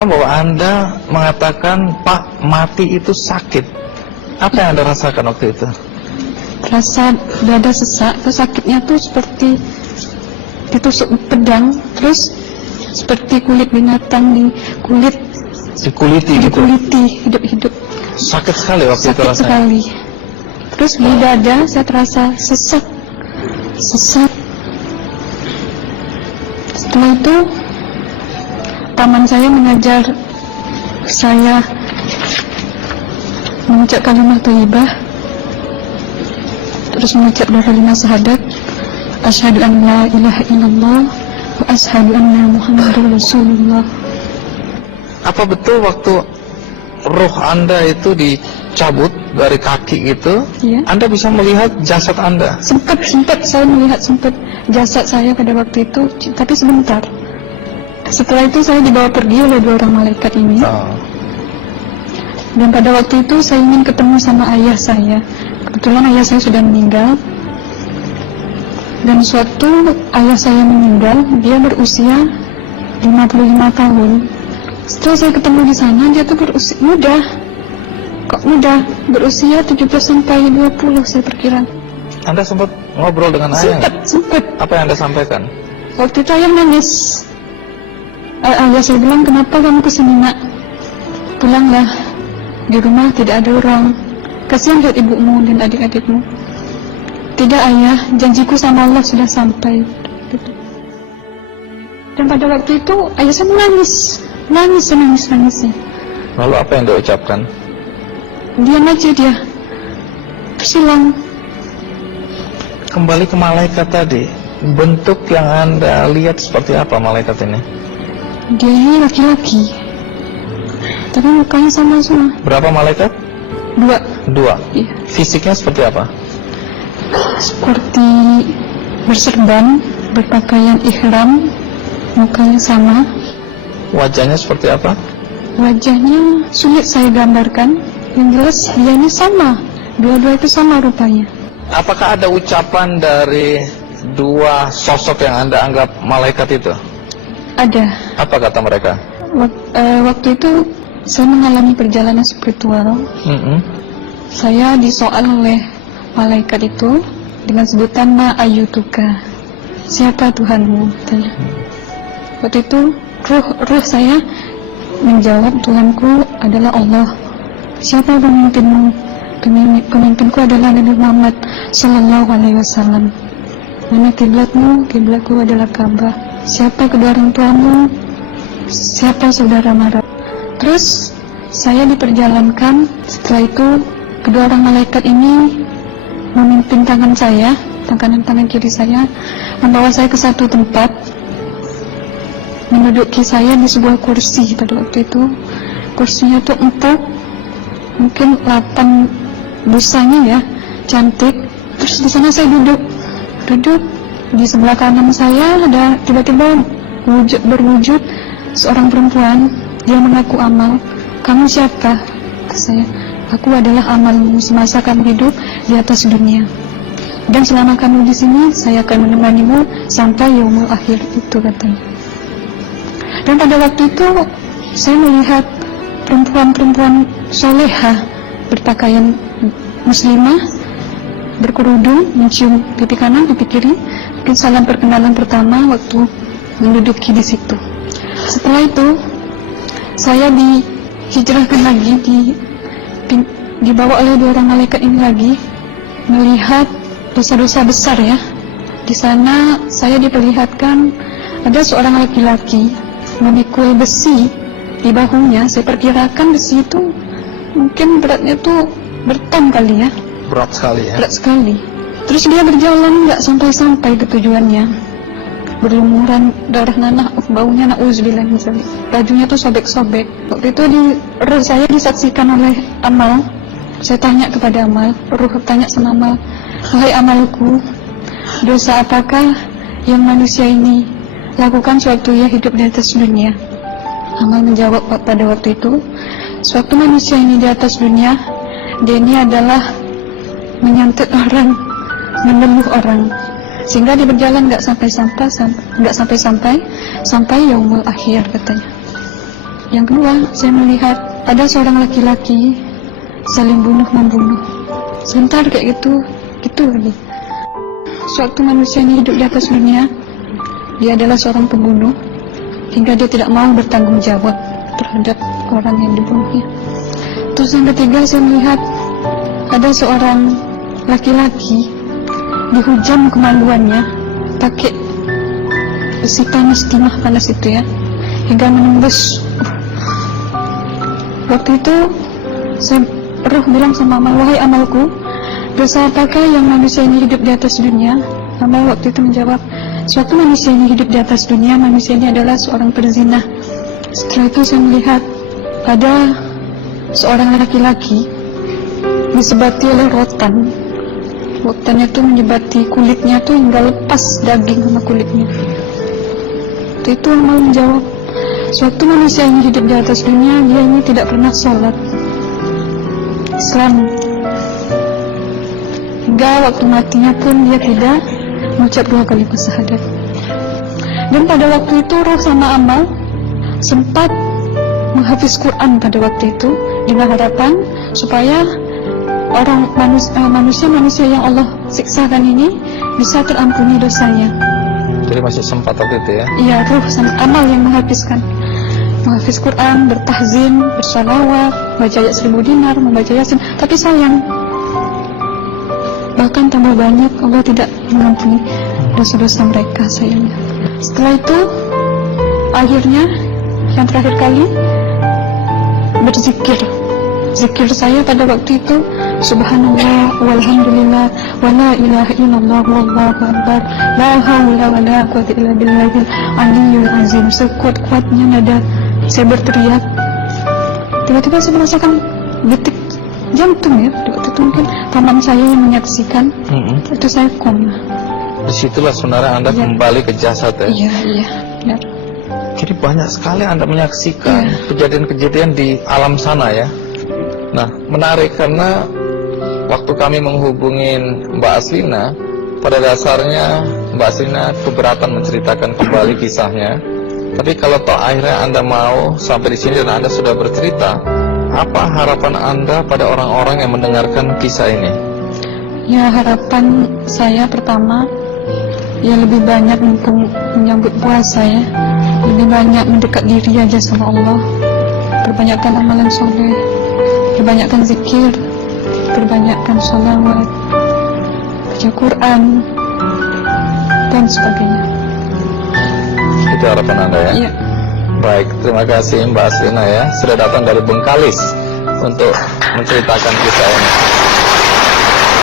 bahwa Anda mengatakan Pak mati itu sakit. Apa yang Anda rasakan waktu itu? Rasa dada sesak, sakitnya tuh seperti ditusuk pedang, terus seperti kulit binatang Dikuliti gitu? dikuliti hidup-hidup. Sakit sekali waktu itu Sakit rasanya? sekali. Terus di dada saya terasa sesak. Setelah itu paman saya mengajar saya mengucap kalimat thayyibah, terus mengucap doa 5 syahadat, asyhadu an la ilaha illallah wa asyhadu anna muhammadar rasulullah. Apa betul waktu roh Anda itu dicabut dari kaki gitu, Iya. Anda bisa melihat jasad Anda? Sempat saya melihat jasad saya pada waktu itu, tapi sebentar. Setelah itu saya dibawa pergi oleh 2 orang malaikat ini. Oh. Dan pada waktu itu saya ingin ketemu sama ayah saya. Kebetulan ayah saya sudah meninggal. Dan suatu ayah saya meninggal, dia berusia 55 tahun. Setelah saya ketemu di sana, dia tuh berusia muda. Kok muda? Berusia 17 sampai 20 saya perkira. Anda sempat ngobrol dengan ayah? Sempat. Apa yang Anda sampaikan? Waktu itu ayah nangis. Ayah saya bilang, kenapa kamu kesini nak? Pulanglah, di rumah tidak ada orang. Kasihan lihat ibumu dan adik-adikmu. Tidak ayah, janjiku sama Allah sudah sampai. Dan pada waktu itu ayah saya menangis. Lalu apa yang dia ucapkan? Diam aja dia, tersilang. Kembali ke malaikat tadi, bentuk yang Anda lihat seperti apa malaikat ini? Dia ini laki-laki, tapi mukanya sama semua. Berapa malaikat? 2. 2. Iya. Fisiknya seperti apa? Seperti berserban, berpakaian ihram, mukanya sama. Wajahnya seperti apa? Wajahnya sulit saya gambarkan. Yang jelas dia ini sama, dua-dua itu sama rupanya. Apakah ada ucapan dari 2 sosok yang Anda anggap malaikat itu? Ada. Apa kata mereka? Waktu itu saya mengalami perjalanan spiritual. Saya disoal oleh malaikat itu dengan sebutan Ma Ayyutuka, siapa Tuhanmu? Tanya. Waktu itu roh saya menjawab, Tuhanku adalah Allah. Siapa pemimpinmu? Pemimpinku adalah Nabi Muhammad Sallallahu Alaihi Wasallam. Mana kiblatmu? Kiblatku adalah Ka'bah. Siapa kedua orang tuamu? Siapa saudara mara? Terus saya diperjalankan. Setelah itu kedua orang malaikat ini memimpin tangan saya, tangan kiri saya, membawa saya ke satu tempat, menduduki saya di sebuah kursi. Pada waktu itu kursinya tuh empuk, mungkin 8 busanya ya, cantik. Terus di sana saya duduk di sebelah kanan saya ada tiba-tiba berwujud seorang perempuan. Dia mengaku Amal. Kamu siapa? Kata saya, aku adalah amalmu semasa kamu hidup di atas dunia. Dan selama kamu di sini, saya akan menemanimu sampai yaumul akhir, itu katanya. Dan pada waktu itu saya melihat perempuan-perempuan solehah berpakaian muslimah, berkerudung, mencium pipi kanan, pipi kiri. Mungkin salam perkenalan pertama waktu menduduki di situ. Setelah itu saya dihijrahkan lagi, dibawa oleh 2 orang malaikat ini lagi, melihat dosa-dosa besar ya. Di sana saya diperlihatkan ada seorang laki-laki memikul besi di bahunya. Saya perkirakan besi itu mungkin beratnya tuh berton kali ya. Berat sekali ya? Berat sekali. Terus dia berjalan nggak sampai ke tujuannya, berlumuran darah nanah, baunya na'udzubillah misalnya. Bajunya tuh sobek-sobek. Waktu itu roh saya disaksikan oleh Amal. Saya tanya kepada Amal, roh tanya sama Amal, wahai Amalku, dosa apakah yang manusia ini lakukan sewaktu ia hidup di atas dunia? Amal menjawab pada waktu itu, sewaktu manusia ini di atas dunia, dia ini adalah menyantet orang, menemuh orang, sehingga dia berjalan nggak sampai yaumul akhir katanya. Yang kedua, saya melihat ada seorang laki-laki saling bunuh-membunuh. Sebentar kayak gitu lagi. Suatu manusia ini hidup di atas dunia, dia adalah seorang pembunuh, hingga dia tidak mau bertanggung jawab terhadap orang yang dibunuhnya. Terus yang ketiga, saya melihat ada seorang laki-laki dihujam kemaluannya pakai besi panas, timah panas itu ya, hingga menembus. Waktu itu roh bilang sama amal, wahai amalku, dosa apakah yang manusia ini hidup di atas dunia? Amal waktu itu menjawab, suatu manusia ini hidup di atas dunia, manusia ini adalah seorang perzina. Setelah itu saya melihat ada seorang laki-laki disebati oleh rotan. Rotannya itu menyebati kulitnya tuh hingga lepas daging sama kulitnya. Itu amal menjawab, suatu manusia yang hidup di atas dunia, dia ini tidak pernah sholat Islam, hingga waktu matinya pun dia tidak mengucap 2 kali syahadat. Dan pada waktu itu roh sama amal sempat menghafiz Quran pada waktu itu dengan harapan supaya orang manusia yang Allah siksakan ini bisa terampuni dosanya. Jadi masih sempat waktu itu ya? Iya, roh sama amal yang menghafiz Quran, bertahzim, bersalawat, baca ayat 1000 dinar, membaca yasin. Tapi sayang, bahkan tambah banyak, Allah tidak mengampuni dosa-dosa mereka, sayangnya. Setelah itu, akhirnya yang terakhir kali berzikir. Zikir saya pada waktu itu, subhanallah, walhamdulillah, wa la ilaha illallah, wallahu akbar, la hawla wa la quwwata illa billahil aliyyil azim. Sekuat-kuatnya nada saya berteriak, tiba-tiba saya merasakan detik jantung ya. Waktu itu mungkin paman saya yang menyaksikan. Itu saya koma. Disitulah sebenarnya Anda kembali ke jasad ya? Iya, benar. Jadi banyak sekali Anda menyaksikan kejadian-kejadian di alam sana ya. Nah, menarik karena waktu kami menghubungin Mbak Aslina, pada dasarnya Mbak Aslina keberatan menceritakan kembali kisahnya. Tapi kalau toh akhirnya Anda mau sampai di sini dan Anda sudah bercerita, apa harapan Anda pada orang-orang yang mendengarkan kisah ini? Ya, harapan saya pertama, ya lebih banyak menyambut puasa ya, lebih banyak mendekat diri aja sama Allah, perbanyakkan amalan soleh, perbanyakkan zikir, perbanyakkan sholawat, baca Quran, dan sebagainya. Itu harapan Anda ya? Iya. Baik, terima kasih Mbak Aslina ya, sudah datang dari Bengkalis untuk menceritakan kisah ini.